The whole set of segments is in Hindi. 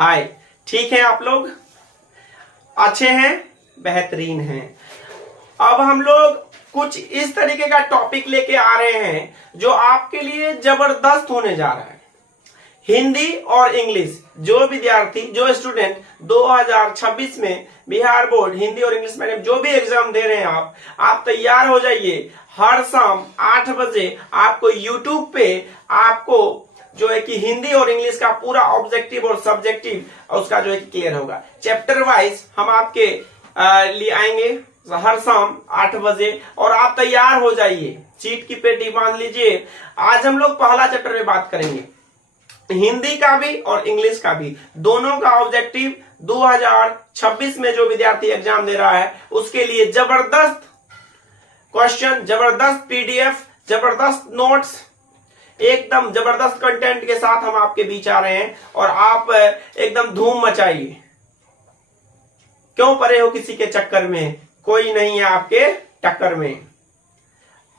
हाय, ठीक है आप लोग? अच्छे हैं, बेहतरीन हैं। अब हम लोग कुछ इस तरीके का टॉपिक लेके आ रहे हैं जो आपके लिए जबरदस्त होने जा रहा है। हिंदी और इंग्लिश, जो विद्यार्थी, जो स्टूडेंट 2026 में बिहार बोर्ड हिंदी और इंग्लिश मीडियम जो भी एग्जाम दे रहे हैं आप तैयार हो जाइए। हर शाम 8 बजे आपको यूट्यूब पे आपको जो है कि हिंदी और इंग्लिश का पूरा ऑब्जेक्टिव और सब्जेक्टिव उसका जो है क्लियर होगा। चैप्टर वाइज हम आपके लिए आएंगे हर शाम 8 बजे और आप तैयार हो जाइए, चीट की पेटी बांध लीजिए। आज हम लोग पहला चैप्टर में बात करेंगे, हिंदी का भी और इंग्लिश का भी, दोनों का ऑब्जेक्टिव 2026 में जो विद्यार्थी एग्जाम दे रहा है उसके लिए जबरदस्त क्वेश्चन, जबरदस्त पीडीएफ, जबरदस्त नोट्स, एकदम जबरदस्त कंटेंट के साथ हम आपके बीच आ रहे हैं और आप एकदम धूम मचाइए। क्यों पड़े हो किसी के चक्कर में? कोई नहीं है आपके टक्कर में।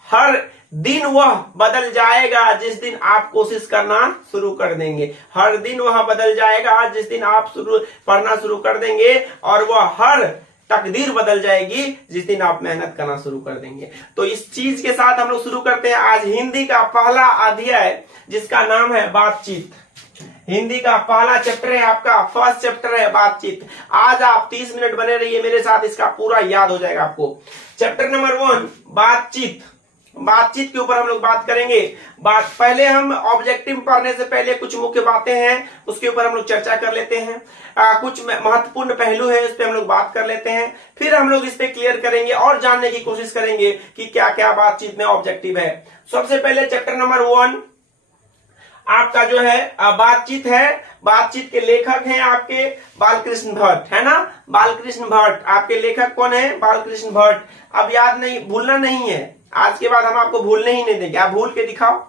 हर दिन वह बदल जाएगा जिस दिन आप कोशिश करना शुरू कर देंगे। हर दिन वह बदल जाएगा जिस दिन आप पढ़ना शुरू कर देंगे और वह हर तकदीर बदल जाएगी जिस दिन आप मेहनत करना शुरू कर देंगे। तो इस चीज के साथ हम लोग शुरू करते हैं आज हिंदी का पहला अध्याय जिसका नाम है बातचीत। हिंदी का पहला चैप्टर है आपका, फर्स्ट चैप्टर है बातचीत। आज आप 30 मिनट बने रहिए मेरे साथ, इसका पूरा याद हो जाएगा आपको। चैप्टर नंबर 1 बातचीत। बातचीत के ऊपर हम लोग बात करेंगे। पहले हम ऑब्जेक्टिव पढ़ने से पहले कुछ मुख्य बातें हैं उसके ऊपर हम लोग चर्चा कर लेते हैं। कुछ महत्वपूर्ण पहलू है उस पर हम लोग बात कर लेते हैं, फिर हम लोग इस पे क्लियर करेंगे और जानने की कोशिश करेंगे कि क्या क्या बातचीत में ऑब्जेक्टिव है। सबसे पहले चैप्टर नंबर 1 आपका जो है बातचीत है। बातचीत के लेखक हैं आपके बालकृष्ण भट्ट, है ना? बालकृष्ण भट्ट आपके लेखक कौन है? बालकृष्ण भट्ट। अब याद नहीं, भूलना नहीं है, आज के बाद हम आपको भूलने ही नहीं देंगे, आप भूल के दिखाओ।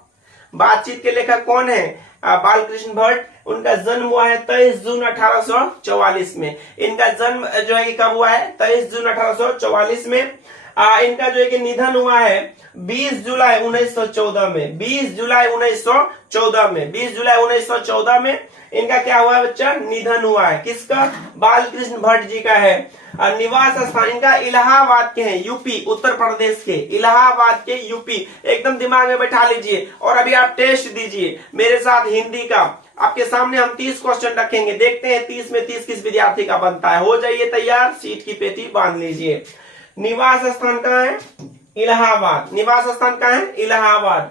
बातचीत के लेखक कौन है? बालकृष्ण भट्ट। उनका जन्म हुआ है 23 जून 1844 में। इनका जन्म जो है कि कब हुआ है? 23 जून 1844 में। इनका जो है कि निधन हुआ है 20 जुलाई 1914 में। 20 जुलाई 1914 में, 20 जुलाई 1914 में इनका क्या हुआ है बच्चा? निधन हुआ है। किसका? बालकृष्ण भट्ट जी का है। निवास स्थान इनका इलाहाबाद के हैं, यूपी, उत्तर प्रदेश के, इलाहाबाद के यूपी। एकदम दिमाग में बैठा लीजिए और अभी आप टेस्ट दीजिए मेरे साथ हिंदी का। आपके सामने हम 30 क्वेश्चन रखेंगे, देखते हैं 30 में 30 किस विद्यार्थी का बनता है। हो जाइए तैयार, सीट की पेटी बांध लीजिए। निवास स्थान कहाँ है? इलाहाबाद। निवास स्थान कहाँ है? इलाहाबाद।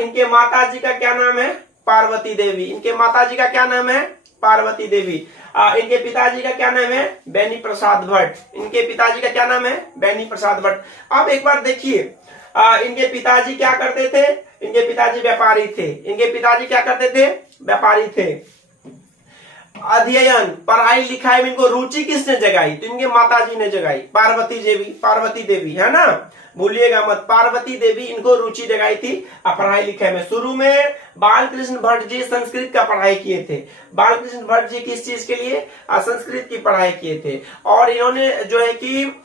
इनके माता जी का क्या नाम है? पार्वती देवी। इनके माता जी का क्या नाम है? पार्वती देवी। इनके पिताजी का क्या नाम है? बेनी प्रसाद भट्ट। इनके पिताजी का क्या नाम है? बेनी प्रसाद भट्ट। अब एक बार देखिए इनके पिताजी क्या करते थे? इनके पिताजी व्यापारी थे। इनके पिताजी क्या करते थे? व्यापारी थे। अध्ययन, पढ़ाई लिखाई में इनको रुचि किसने जगाई? तो इनके माताजी ने जगाई, पार्वती देवी, है ना? भूलिएगा मत, पार्वती देवी इनको रुचि जगाई थी पढ़ाई लिखाई में। शुरू में बालकृष्ण भट्ट जी संस्कृत का पढ़ाई किए थे। बालकृष्ण भट्ट जी किस चीज के लिए? संस्कृत की पढ़ाई किए थे। और इन्होंने जो है कि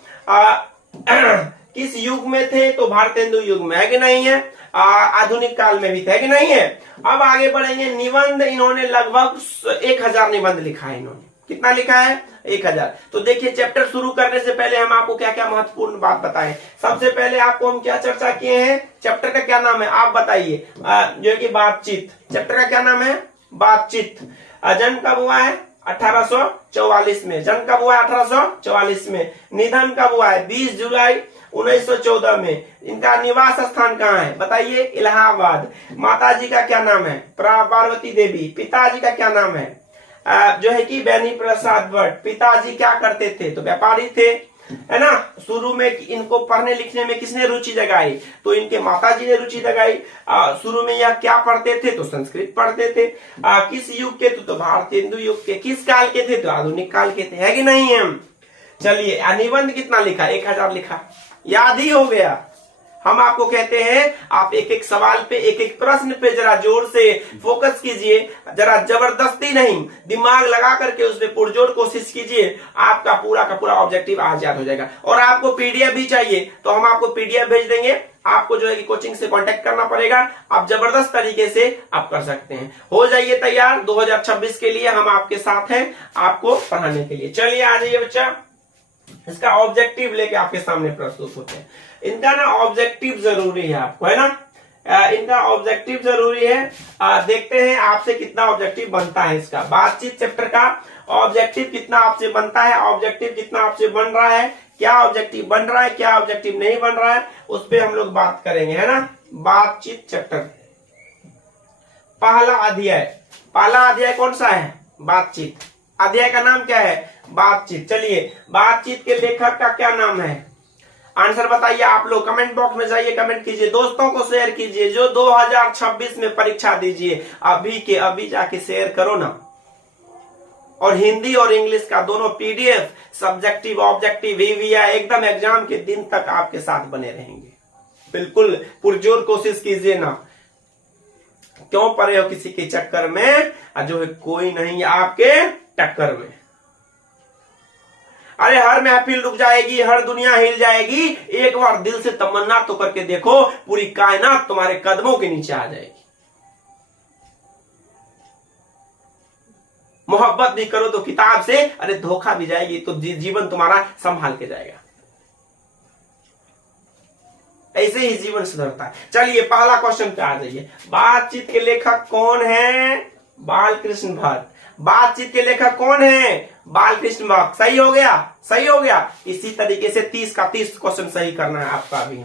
किस युग में थे? तो भारतेंदु युग में, है कि नहीं है? आधुनिक काल में भी थे, कि नहीं है? अब आगे बढ़ेंगे। निबंध इन्होंने लगभग 1000 निबंध लिखा है। इन्होंने कितना लिखा है? 1000। तो देखिए चैप्टर शुरू करने से पहले हम आपको क्या क्या महत्वपूर्ण बात बताएं। सबसे पहले आपको हम क्या चर्चा किए हैं? चैप्टर का क्या नाम है आप बताइए? जो है कि बातचीत। चैप्टर का क्या नाम है? बातचीत। जन्म कब हुआ है? 1844 में। जन्म कब हुआ है? 1844 में। निधन कब हुआ है? 20 जुलाई 1914 में। इनका निवास स्थान कहाँ है? बताइए? इलाहाबाद। माताजी का क्या नाम है? पार्वती देवी। पिताजी का क्या नाम है? जो है कि बेनी प्रसाद भट्ट। पिताजी क्या करते थे? तो व्यापारी थे, है ना? शुरू में इनको पढ़ने लिखने में किसने रुचि जगाई? तो इनके माताजी ने रुचि जगाई। शुरू में यह क्या पढ़ते थे? तो संस्कृत पढ़ते थे। किस युग के? तो भारतेंदु युग के। किस काल के थे? तो आधुनिक काल के थे, है कि नहीं है? चलिए निबंध कितना लिखा? 1000 लिखा, याद ही हो गया। हम आपको कहते हैं आप एक एक सवाल पे, एक एक प्रश्न पे जरा जोर से फोकस कीजिए, जरा जबरदस्ती नहीं, दिमाग लगा करके उस पर पुरजोर कोशिश कीजिए, आपका पूरा का पूरा ऑब्जेक्टिव आज याद हो जाएगा। और आपको पीडीएफ भी चाहिए तो हम आपको पीडीएफ भेज देंगे, आपको जो है कि कोचिंग से कांटेक्ट करना पड़ेगा, आप जबरदस्त तरीके से आप कर सकते हैं। हो जाइए तैयार 2026 के लिए, हम आपके साथ हैं आपको पढ़ाने के लिए। चलिए आ जाइए बच्चा, इसका ऑब्जेक्टिव लेके आपके सामने प्रस्तुत होते हैं। इनका ना ऑब्जेक्टिव जरूरी है आपको, है ना, इनका ऑब्जेक्टिव जरूरी है। देखते हैं आपसे कितना ऑब्जेक्टिव बनता है। इसका बातचीत चैप्टर का ऑब्जेक्टिव कितना आपसे बनता है, ऑब्जेक्टिव कितना आपसे बन रहा है, क्या ऑब्जेक्टिव बन रहा है, क्या ऑब्जेक्टिव नहीं बन रहा है, उस पर हम लोग बात करेंगे, है ना। बातचीत चैप्टर पहला अध्याय कौन सा है, बातचीत। अध्याय का नाम क्या है, बातचीत। चलिए, बातचीत के लेखक का क्या नाम है, आंसर बताइए आप लोग। कमेंट बॉक्स में जाइए, कमेंट कीजिए, दोस्तों को शेयर कीजिए, जो 2026 में परीक्षा दीजिए अभी के अभी जाके शेयर करो ना। और हिंदी और इंग्लिश का दोनों पीडीएफ, सब्जेक्टिव, ऑब्जेक्टिव, ईवीआई एकदम एग्जाम के दिन तक आपके साथ बने रहेंगे। बिल्कुल पुरजोर कोशिश कीजिए ना, क्यों पड़े हो किसी के चक्कर में, जो है कोई नहीं आपके टक्कर में। अरे हर महफिल रुक जाएगी, हर दुनिया हिल जाएगी, एक बार दिल से तमन्ना तो करके देखो, पूरी कायनात तुम्हारे कदमों के नीचे आ जाएगी। मोहब्बत भी करो तो किताब से, अरे धोखा भी जाएगी तो जीवन तुम्हारा संभाल के जाएगा। ऐसे ही जीवन सुधरता है। चलिए पहला क्वेश्चन पे आ जाइए। बातचीत के लेखक कौन है, बालकृष्ण भट्ट। बातचीत के लेखक कौन है, बालकृष्ण भट्ट। सही हो गया, सही हो गया। इसी तरीके से 30 का 30 क्वेश्चन सही करना है आपका अभी।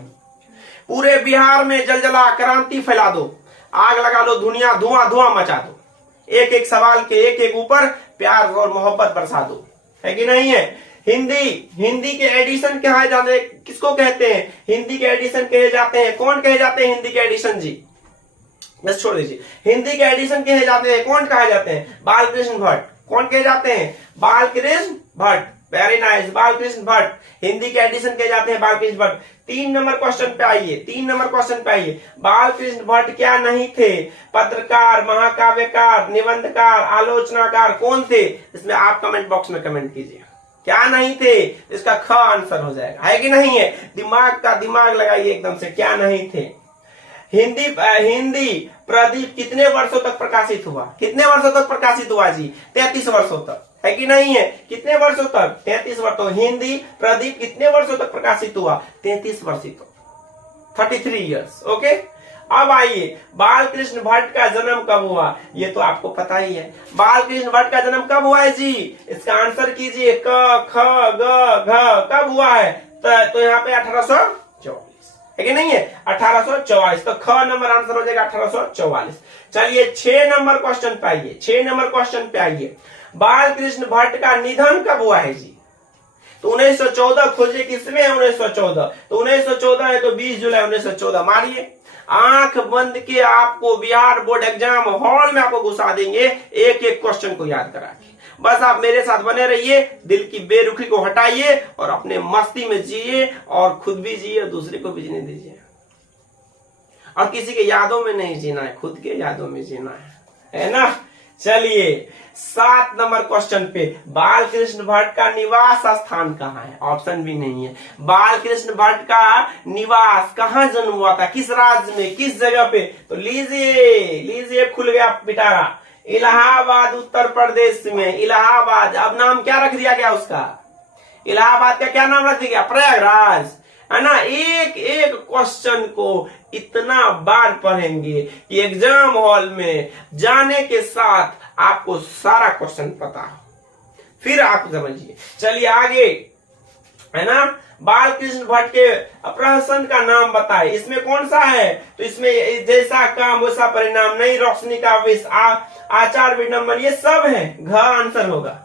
पूरे बिहार में जलजला क्रांति फैला दो, आग लगा लो, दुनिया धुआं धुआं मचा दो, एक एक सवाल के एक एक ऊपर प्यार और मोहब्बत बरसा दो, है कि नहीं है। हिंदी के एडिशन कहा जाते हैं, किसको कहते हैं, हिंदी के एडिशन कहे जाते हैं। कौन कहे जाते हैं हिंदी के एडिशन जी, बस छोड़ दीजिए। हिंदी के एडिशन कहे जाते हैं, कौन कहे जाते हैं, बालकृष्ण भट्ट। कौन कहे जाते हैं, बालकृष्ण भट्ट। Very nice, Balkrishna Bhatt. हिंदी के एडिशन कहे जाते हैं बालकृष्ण भट्ट। 3 नंबर क्वेश्चन पे आइए, 3 नंबर क्वेश्चन पे आइए। बालकृष्ण भट्ट क्या नहीं थे, पत्रकार, महाकाव्यकार, निबंधकार, आलोचनाकार, कौन थे, इसमें आप कमेंट बॉक्स में कमेंट कीजिए। क्या नहीं थे, इसका ख आंसर हो जाएगा, है कि नहीं है। दिमाग लगाइए एकदम से, क्या नहीं थे। हिंदी प्रदीप कितने वर्षों तक प्रकाशित हुआ, कितने वर्षों तक प्रकाशित हुआ जी, 33 वर्षों तक, है कि नहीं है। कितने वर्षों तक, 33 वर्षों। हिंदी प्रदीप कितने वर्षों तक प्रकाशित हुआ, 33 वर्षों तक, 33 ईयर्स। ओके, अब आइए, बालकृष्ण भट्ट का जन्म कब हुआ, ये तो आपको पता ही है। बालकृष्ण भट्ट का जन्म कब हुआ है जी, इसका आंसर कीजिए। क ख ग घ कब हुआ है, तो यहाँ पे 1844, है कि नहीं है, 1844। तो ख नंबर आंसर हो जाएगा 1844। चलिए 6 नंबर क्वेश्चन पे आइए, 6 नंबर क्वेश्चन पे आइए। बालकृष्ण भट्ट का निधन कब हुआ है जी, तो 1914 खोजिए, किसमें है 1914, तो 1914 है तो 20 जुलाई 1914 मारिए। आंख बंद के आपको बिहार बोर्ड एग्जाम हॉल में आपको घुसा देंगे, एक एक क्वेश्चन को याद करा के। बस आप मेरे साथ बने रहिए, दिल की बेरुखी को हटाइए और अपने मस्ती में जिए, और खुद भी जिए और दूसरे को भी जीने दीजिए। और किसी के यादों में नहीं जीना है, खुद के यादों में जीना है ना। चलिए 7 नंबर क्वेश्चन पे, बालकृष्ण भट्ट का निवास स्थान कहाँ है, ऑप्शन भी नहीं है। बालकृष्ण भट्ट का निवास कहाँ जन्म हुआ था, किस राज्य में, किस जगह पे, तो लीजिए खुल गया पिटारा। इलाहाबाद उत्तर प्रदेश में, इलाहाबाद। अब नाम क्या रख दिया गया उसका, इलाहाबाद का क्या नाम रख दिया गया, प्रयागराज, है ना। एक एक क्वेश्चन को इतना बार पढ़ेंगे कि एग्जाम हॉल में जाने के साथ आपको सारा क्वेश्चन पता हो, फिर आप समझिए। चलिए आगे, है ना। बालकृष्ण भट्ट के प्रहसन का नाम बताए, इसमें कौन सा है, तो इसमें जैसा काम वैसा परिणाम, नहीं रोशनी का विष, आचार विडंबन, ये सब है, घ आंसर होगा,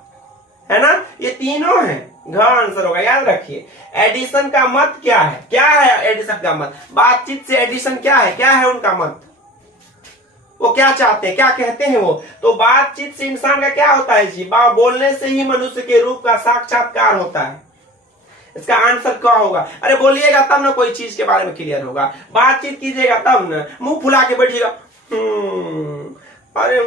है ना। ये तीनों है, घ आंसर होगा, याद रखिए। एडिशन का मत क्या है, क्या है एडिशन का मत, बातचीत से एडिशन क्या है उनका मत, वो क्या चाहते हैं, क्या कहते हैं वो, तो बातचीत से इंसान का क्या होता है जी, बोलने से ही मनुष्य के रूप का साक्षात्कार होता है। इसका आंसर क्या होगा? अरे बोलिएगा तब ना कोई चीज के बारे में क्लियर होगा, बातचीत कीजिएगा तब ना, मुंह फुला के बैठिएगा अरे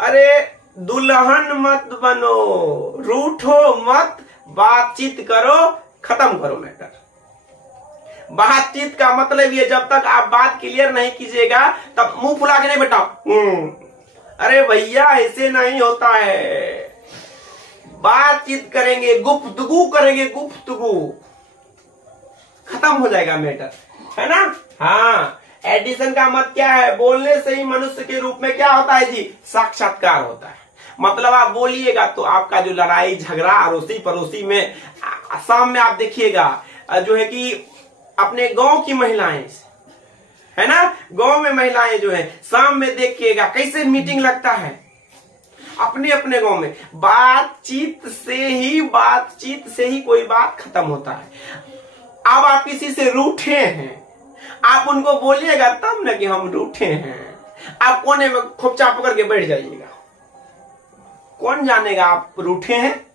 अरे दुल्हन मत बनो, रूठो मत, बातचीत करो, खत्म करो मैटर। बातचीत का मतलब ये, जब तक आप बात क्लियर नहीं कीजिएगा तब मुंह फुला के नहीं बैठा अरे भैया ऐसे नहीं होता है। बातचीत करेंगे, गुफ्तगू करेंगे, गुफ्तगू, खत्म हो जाएगा मैटर, है ना। हाँ, एडिशन का मत क्या है? बोलने से ही मनुष्य के रूप में क्या होता है जी? साक्षात्कार होता है। मतलब आप बोलिएगा तो आपका जो लड़ाई झगड़ा अड़ोसी पड़ोसी में, शाम में आप देखिएगा जो है कि अपने गांव की महिलाएं, है ना, गांव में महिलाएं जो है शाम में देखिएगा कैसे मीटिंग लगता है अपने अपने गांव में। बातचीत से ही कोई बात खत्म होता है। अब आप किसी से रूठे हैं, आप उनको बोलिएगा तब ना कि हम रूठे हैं, आप कोने में खोपचा पकड़ के बैठ जाइएगा, कौन जानेगा आप रूठे हैं।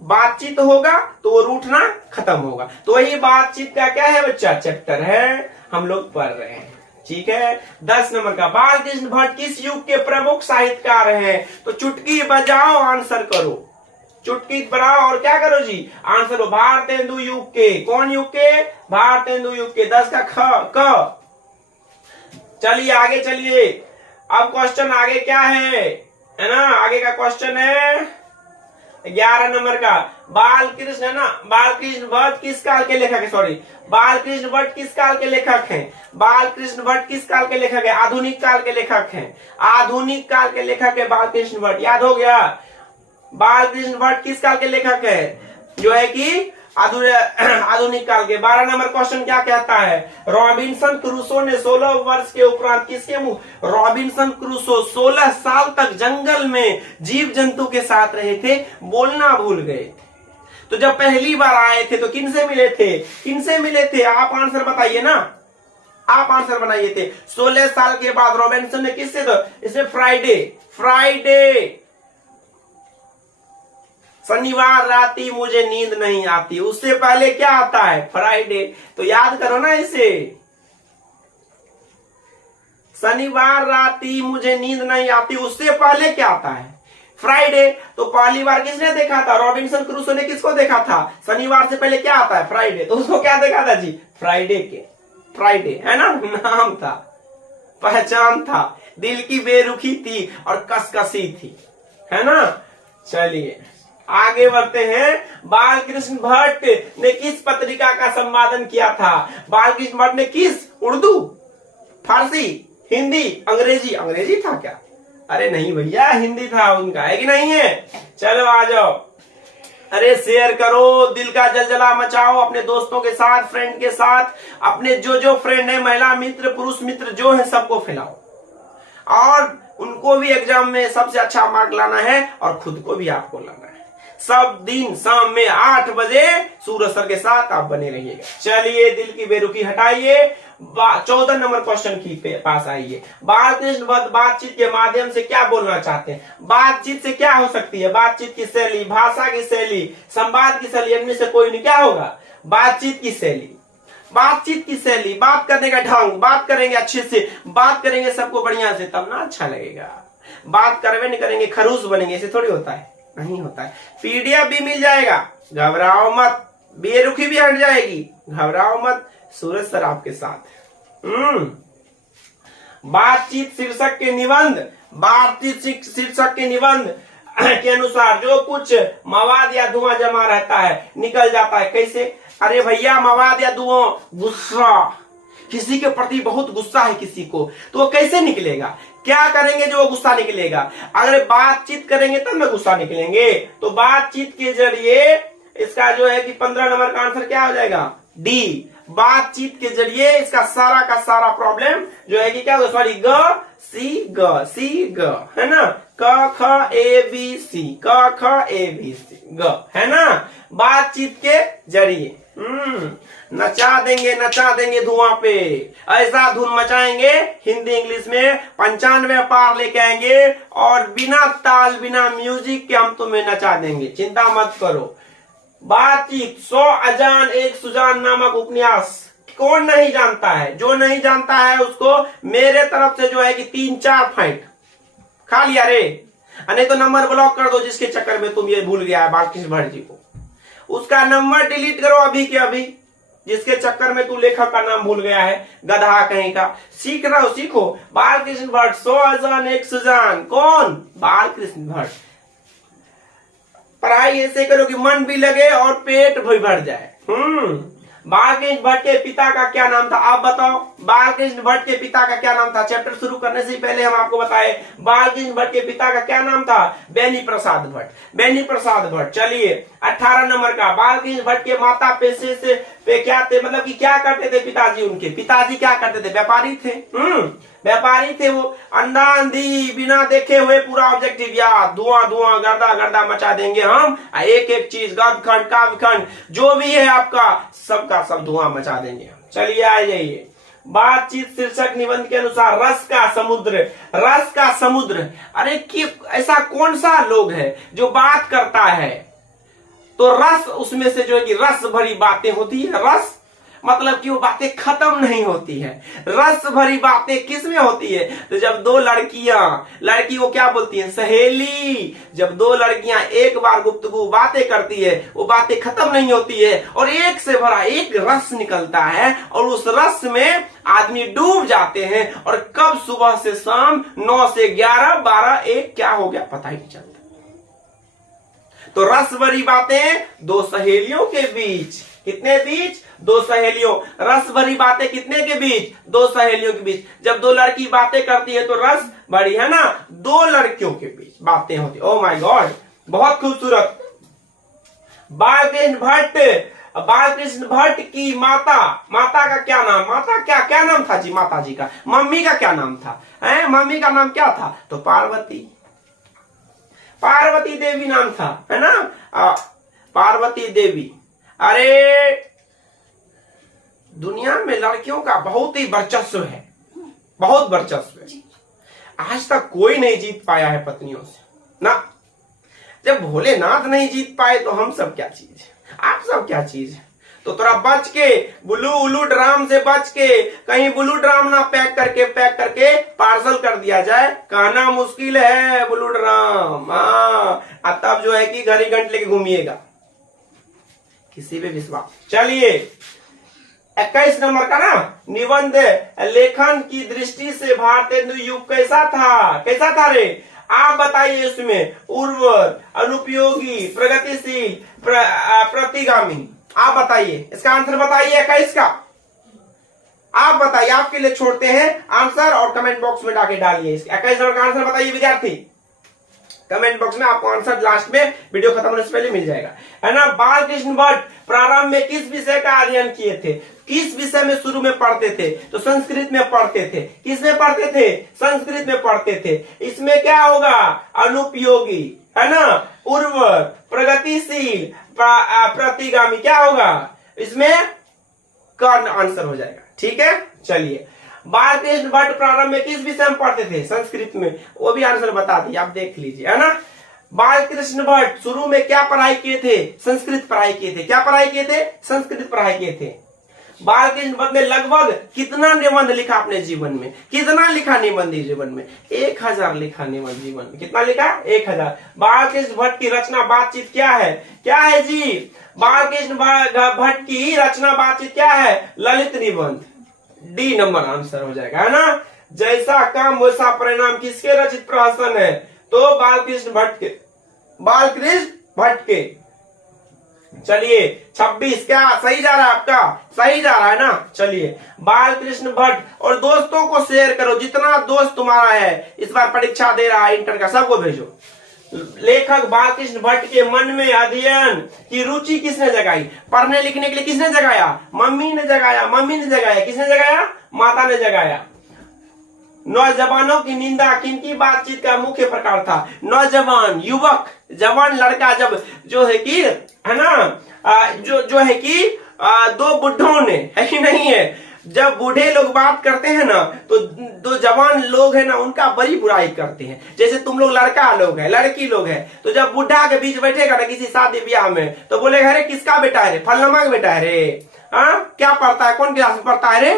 बातचीत होगा तो वो रूठना खत्म होगा। तो वही बातचीत का क्या है बच्चा? चैप्टर है, हम लोग पढ़ रहे हैं, ठीक है। 10 नंबर का, बाल कृष्ण भट्ट किस युग के प्रमुख साहित्यकार हैं? तो चुटकी बजाओ, आंसर करो, चुटकी बजाओ और क्या करो जी? आंसर हो। भारतेंदु युग के, कौन युग के? भारतेंदु युग के। 10 का ख। चलिए आगे चलिए, अब क्वेश्चन आगे क्या है ना, आगे का क्वेश्चन है 11 नंबर का। बालकृष्ण है ना, बालकृष्ण भट्ट किस काल के लेखक है? सॉरी, बालकृष्ण भट्ट किस काल के लेखक हैं? बालकृष्ण भट्ट किस काल के लेखक है? आधुनिक काल के लेखक हैं, आधुनिक काल के लेखक है बालकृष्ण भट्ट, याद हो गया। बालकृष्ण भट्ट किस काल के लेखक है? जो है कि आधुनिक काल के। 12 नंबर क्वेश्चन क्या कहता है? रॉबिन्सन क्रूसो ने 16 वर्ष के उपरांत किसके मुंह? रॉबिन्सन क्रूसो 16 साल तक जंगल में जीव जंतु के साथ रहे थे, बोलना भूल गए थे। तो जब पहली बार आए थे तो किनसे मिले थे? किनसे मिले थे? आप आंसर बताइए ना, आप आंसर बनाइए थे। 16 साल के बाद रॉबिन्सन ने किससे? तो इसमें फ्राइडे शनिवार राती मुझे नींद नहीं आती, उससे पहले क्या आता है? फ्राइडे। तो याद करो ना इसे, शनिवार राती मुझे नींद नहीं आती, उससे पहले क्या आता है? फ्राइडे। तो पहली बार किसने देखा था? रॉबिन्सन क्रूसो ने किसको देखा था? शनिवार से पहले क्या आता है? फ्राइडे। तो उसको क्या देखा था जी? फ्राइडे, है ना, नाम था, पहचान था, दिल की बेरुखी थी और कसकसी थी, है ना। चलिए आगे बढ़ते हैं। बालकृष्ण भट्ट ने किस पत्रिका का संपादन किया था? बालकृष्ण भट्ट ने किस? उर्दू, फारसी, हिंदी, अंग्रेजी था क्या? अरे नहीं भैया, हिंदी था उनका, है कि नहीं है? चलो आ जाओ, अरे शेयर करो, दिल का जलजला मचाओ अपने दोस्तों के साथ, फ्रेंड के साथ, अपने जो फ्रेंड है, महिला मित्र, पुरुष मित्र जो है, सबको फैलाओ और उनको भी एग्जाम में सबसे अच्छा मार्क लाना है और खुद को भी आपको लाना है। सब दिन शाम में 8 बजे सूरज सर के साथ आप बने रहिएगा। चलिए दिल की बेरुखी हटाइए, 14 नंबर क्वेश्चन की पास आइए। बालकृष्ण भट्ट बातचीत के माध्यम से क्या बोलना चाहते हैं? बातचीत से क्या हो सकती है? बातचीत की शैली, भाषा की शैली, संवाद की शैली, इनमें से कोई नहीं क्या होगा? बातचीत की शैली, बात करने का ढंग, बात करेंगे अच्छे से, बात करेंगे सबको बढ़िया से, तब ना अच्छा लगेगा। बात करवे नहीं करेंगे खरूस बनेंगे, ऐसे थोड़ी होता है, नहीं होता है। पीडीएफ भी मिल जाएगा, घबराओ मत, बेरुखी भी हट जाएगी, घबराओ मत, सूरज सर आपके साथ। बातचीत शीर्षक के निबंध के अनुसार जो कुछ मवाद या धुआं जमा रहता है निकल जाता है। कैसे? अरे भैया मवाद या धुआं, गुस्सा, किसी के प्रति बहुत गुस्सा है किसी को, तो वो कैसे निकलेगा? क्या करेंगे जो वो गुस्सा निकलेगा? अगर बातचीत करेंगे तब ना गुस्सा निकलेंगे। तो बातचीत के जरिए इसका जो है कि 15 नंबर का आंसर क्या हो जाएगा? डी। बातचीत के जरिए इसका सारा का सारा प्रॉब्लम जो है कि क्या होगा? सॉरी, सी ग, है ना, क ख ए बी सी, क ख ए बी सी, ग, है ना। बातचीत के जरिए नचा देंगे धुआं पे, ऐसा धुन मचाएंगे हिंदी इंग्लिश में 95 पार लेके आएंगे और बिना ताल बिना म्यूजिक के हम तुम्हें नचा देंगे, चिंता मत करो। बातचीत 100 अजान एक सुजान नामक उपन्यास कौन नहीं जानता है? जो नहीं जानता है उसको मेरे तरफ से जो है कि 3-4 फाइट खा लिया रे, नहीं तो नंबर ब्लॉक कर दो जिसके चक्कर में तुम ये भूल गया है बालकृष्ण भट्ट जी को, उसका नंबर डिलीट करो अभी के अभी, जिसके चक्कर में तू लेखक का नाम भूल गया है, गधा कहीं का। सीख रहा हो, सीखो। बालकृष्ण भट्ट 100 अजान एक सुजान, कौन? बालकृष्ण भट्ट। पढ़ाई ऐसे करो कि मन भी लगे और पेट भी भर जाए। बालकृष्ण भट्ट के पिता का क्या नाम था? आप बताओ, बालकृष्ण भट्ट के पिता का क्या नाम था? चैप्टर शुरू करने से पहले हम आपको बताए बालकृष्ण भट्ट के पिता का क्या नाम था? बेनी प्रसाद भट्ट। बेनी प्रसाद भट्ट। चलिए 18 नंबर का, बालकृष्ण भट्ट के माता पेशे से पे क्या थे, मतलब कि क्या करते थे पिताजी उनके? पिताजी क्या करते थे? व्यापारी थे। व्यापारी थे वो। अंधा अंधी बिना देखे हुए पूरा ऑब्जेक्टिव याद, धुआं धुआं गर्दा गर्दा मचा देंगे हम, एक एक चीज गद खंड काव्य खंड जो भी है आपका सबका सब धुआं मचा देंगे हम। चलिए आ जाइए। बातचीत शीर्षक निबंध के अनुसार रस का समुद्र। रस का समुद्र, अरे कि ऐसा कौन सा लोग है जो बात करता है तो रस उसमें से जो है कि रस भरी बातें होती है। रस मतलब कि वो बातें खत्म नहीं होती है। रस भरी बातें किस में होती है? तो जब दो लड़कियां, लड़की को क्या बोलती है? सहेली। जब दो लड़कियां एक बार गुफ्तगू बातें करती है, वो बातें खत्म नहीं होती है और एक से भरा एक रस निकलता है और उस रस में आदमी डूब जाते हैं और कब सुबह से शाम 9 से 11, 12, 1 क्या हो गया पता ही नहीं चलता। तो रस भरी बातें दो सहेलियों के बीच। कितने बीच? दो सहेलियों। रस भरी बातें कितने के बीच? दो सहेलियों के बीच। जब दो लड़की बातें करती है तो रस भरी, है ना, दो लड़कियों के बीच बातें होती। ओह माय गॉड, बहुत खूबसूरत। बालकृष्ण भट्ट, बालकृष्ण भट्ट की माता, माता का क्या नाम? माता क्या नाम था जी? माता जी का, मम्मी का क्या नाम था? मम्मी का नाम क्या था? तो पार्वती। पार्वती देवी नाम था, है ना, पार्वती देवी। अरे दुनिया में लड़कियों का बहुत ही वर्चस्व है, बहुत वर्चस्व है। आज तक कोई नहीं जीत पाया है पत्नियों से ना। जब भोलेनाथ नहीं जीत पाए तो हम सब क्या चीज है, आप सब क्या चीज है। तो थोड़ा बच के, ब्लू उलू ड्राम से बच के, कहीं ब्लू ड्राम ना पैक करके पार्सल कर दिया जाए। कहना मुश्किल है ब्लू ड्राम, तब जो है कि घड़ी घंटे लेके घूमिएगा, किसी पे विश्वास। चलिए 21 नंबर का ना, निबंध लेखन की दृष्टि से भारतेंदु युग कैसा था? कैसा था रे? आप बताइए इसमें उर्वर, अनुपयोगी, प्रगतिशील, प्रतिगामी। आप बताइए, इसका आंसर बताइए 21 का। आप बताइए, आपके लिए छोड़ते हैं आंसर और कमेंट बॉक्स में जाके डालिए। 21 नंबर का आंसर बताइए विद्यार्थी, कमेंट बॉक्स में आपको आंसर लास्ट में वीडियो खत्म होने से पहले मिल जाएगा, है ना। बालकृष्ण भट्ट प्रारंभ में किस विषय का अध्ययन किए थे? किस विषय में शुरू में पढ़ते थे? तो संस्कृत में पढ़ते थे। किस में पढ़ते थे? संस्कृत में पढ़ते थे। इसमें क्या होगा? अनुपयोगी, है ना, उर्वर, प्रगतिशील, प्रतिगामी, क्या होगा? इसमें कर्ण आंसर हो जाएगा। ठीक है, चलिए। बालकृष्ण भट्ट प्रारंभ में किस विषय में पढ़ते थे? संस्कृत में। वो भी आंसर बता दिए, आप देख लीजिए, है ना। बालकृष्ण भट्ट शुरू में क्या पढ़ाई किए थे? संस्कृत पढ़ाई किए थे। क्या पढ़ाई किए थे? संस्कृत पढ़ाई किए थे। बालकृष्ण भट्ट ने लगभग कितना निबंध लिखा अपने जीवन में? कितना लिखा निबंध जीवन में? 1000 लिखा निबंध जीवन में। कितना लिखा? 1000। बालकृष्ण भट्ट की रचना बातचीत क्या है? क्या है जी? बालकृष्ण भट्ट की रचना बातचीत क्या है? ललित निबंध। डी नंबर आंसर हो जाएगा, है ना। जैसा काम वैसा परिणाम किसके रचित प्रहसन है? तो बालकृष्ण भट्ट के। बालकृष्ण भट्ट के। चलिए 26 क्या सही जा रहा है आपका? सही जा रहा है ना। चलिए बालकृष्ण भट्ट, और दोस्तों को शेयर करो, जितना दोस्त तुम्हारा है इस बार परीक्षा दे रहा है इंटर का, सबको भेजो। लेखक बालकृष्ण भट्ट के मन में अध्ययन की रुचि किसने जगाई? पढ़ने लिखने के लिए किसने जगाया? मम्मी ने जगाया। मम्मी ने जगाया। किसने जगाया? माता ने जगाया। नौजवानों की निंदा किनकी बातचीत का मुख्य प्रकार था? नौजवान, युवक, जवान लड़का जब जो है कि, है ना, जो है कि दो बुढ़ों ने, है कि नहीं है, जब बूढ़े लोग बात करते हैं ना तो जवान लोग है ना उनका बड़ी बुराई करते हैं। जैसे तुम लोग लड़का लोग है, लड़की लोग है, तो जब बुढ़ा के बीच बैठेगा ना किसी शादी ब्याह में तो बोलेगा अरे किसका बेटा है रे, फलनमा का बेटा है रे, हाँ क्या पढ़ता है, कौन क्लास में पढ़ता है रे,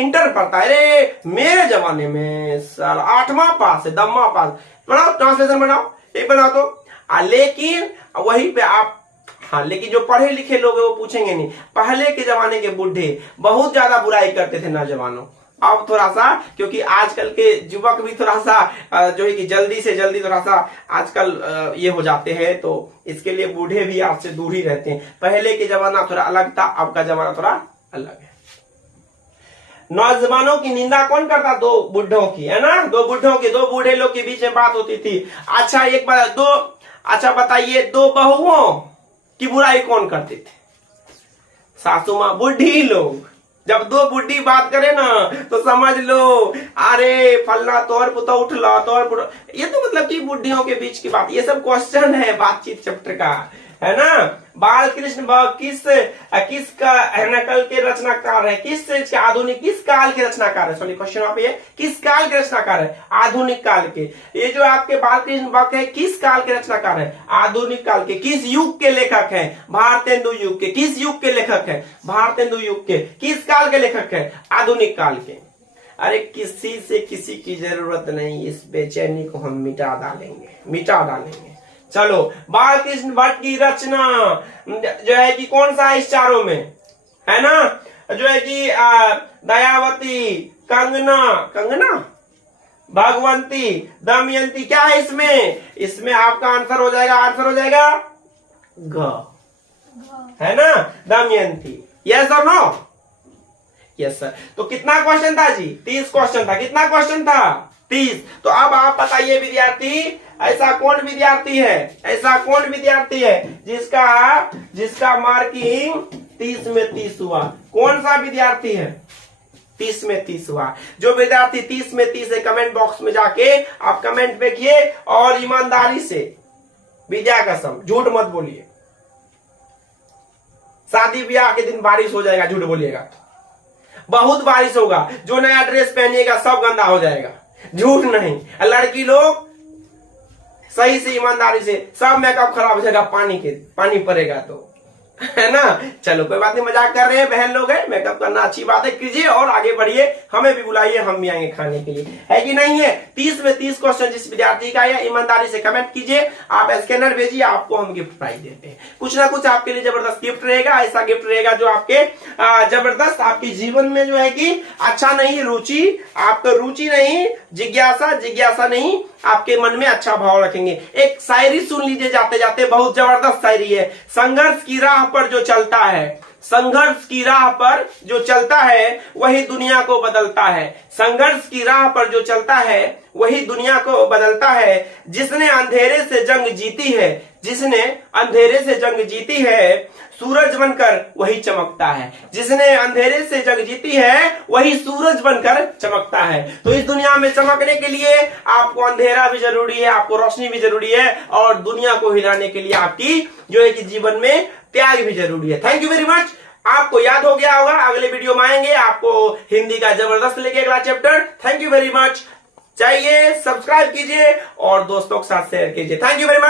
इंटर पढ़ता है रे, मेरे जमाने में साल 8वां पास है, 10वां पास। बनाओ ट्रांसलेशन बनाओ, एक बनाओ तो। लेकिन वहीं पे आप, हाँ लेकिन जो पढ़े लिखे लोग हैं वो पूछेंगे नहीं। पहले के जमाने के बूढ़े बहुत ज्यादा बुराई करते थे नौजवानों। अब थोड़ा सा, क्योंकि आजकल के युवक भी थोड़ा सा जो है कि जल्दी से जल्दी थोड़ा सा आजकल ये हो जाते हैं, तो इसके लिए बूढ़े भी आपसे दूर ही रहते हैं। पहले के जमाना थोड़ा अलग था, अब का जमाना थोड़ा अलग है। नौजवानों की निंदा कौन करता? दो बुढ़ों की, है ना, दो बुढ़ों की, दो बूढ़े लोग के बीच में बात होती थी। अच्छा एक बार अच्छा बताइए, दो बहुओं की बुराई कौन करते थे? सासू माँ, बुढ़ी लोग। जब दो बुढ़ी बात करे ना तो समझ लो अरे फलना तोर पुतो उठला तोर, ये तो मतलब कि बुढ़ियों के बीच की बात। ये सब क्वेश्चन है बातचीत चैप्टर का, है ना। बाल कृष्ण किस का नकल के रचनाकार है, किस आधुनिक किस काल के रचनाकार है? सॉरी क्वेश्चन आप ये किस काल के रचनाकार है? आधुनिक काल के। ये जो आपके बाल कृष्ण भक्त है किस काल के रचनाकार है? आधुनिक काल के। किस युग के लेखक है? भारतेंदु युग के। किस युग के लेखक है? भारतेंदु युग के। किस काल के लेखक है? आधुनिक काल के। अरे किसी से किसी की जरूरत नहीं, इस बेचैनी को हम मिटा डालेंगे। चलो, बाल कृष्ण भट्ट की रचना जो है कि कौन सा है इस चारों में, है ना, जो है कि दयावती, कंगना, भगवंती, दमयंती, क्या है इसमें आपका आंसर हो जाएगा ग, है ना, दमयंती। यस और नो? Yes sir. तो कितना क्वेश्चन था जी? 30 क्वेश्चन था। कितना क्वेश्चन था? 30। तो अब आप बताइए विद्यार्थी, ऐसा कौन विद्यार्थी है जिसका मार्किंग 30 में 30 हुआ? कौन सा विद्यार्थी है 30 में 30 हुआ? जो विद्यार्थी 30 में 30 है कमेंट बॉक्स में जाके आप कमेंट देखिए और ईमानदारी से, विद्या कसम झूठ मत बोलिए। शादी ब्याह के दिन बारिश हो जाएगा, झूठ बोलिएगा बहुत बारिश होगा, जो नया ड्रेस पहनिएगा सब गंदा हो जाएगा, झूठ नहीं। लड़की लोग सही से ईमानदारी से, सब मेकअप खराब हो जाएगा, पानी पड़ेगा तो, है ना। चलो कोई बात नहीं, मजाक कर रहे हैं, बहन लोग हैं, मेकअप करना अच्छी बात है, कीजिए और आगे बढ़िए, हमें भी बुलाइए, हम भी आएंगे खाने के लिए, है कि नहीं है। 30 में 30 क्वेश्चन जिस विद्यार्थी का, या ईमानदारी से कमेंट कीजिए, आप स्कैनर भेजिए, आपको हम गिफ्ट प्राइज देते हैं। कुछ ना कुछ आपके लिए जबरदस्त गिफ्ट रहेगा, ऐसा गिफ्ट रहेगा जो आपके जबरदस्त आपके जीवन में जो है कि अच्छा नहीं, रुचि, आपका रुचि नहीं, जिज्ञासा नहीं, आपके मन में अच्छा भाव रखेंगे। एक शायरी सुन लीजिए जाते जाते, बहुत जबरदस्त शायरी है। संघर्ष की राह पर जो चलता है वही दुनिया को बदलता है। संघर्ष की राह पर जो चलता है वही दुनिया को बदलता है। जिसने अंधेरे से जंग जीती है सूरज बनकर वही चमकता है। जिसने अंधेरे से जंग जीती है वही सूरज बनकर चमकता है। तो इस दुनिया में चमकने के लिए आपको अंधेरा भी जरूरी है, आपको रोशनी भी जरूरी है, और दुनिया को हिलाने के लिए आपकी जो है कि जीवन में त्याग भी जरूरी है। Thank you very much. आपको याद हो गया होगा, अगले वीडियो में आएंगे आपको हिंदी का जबरदस्त लेके अगला chapter. Thank you very much. चाहिए सब्सक्राइब कीजिए और दोस्तों के साथ शेयर कीजिए। Thank you very much.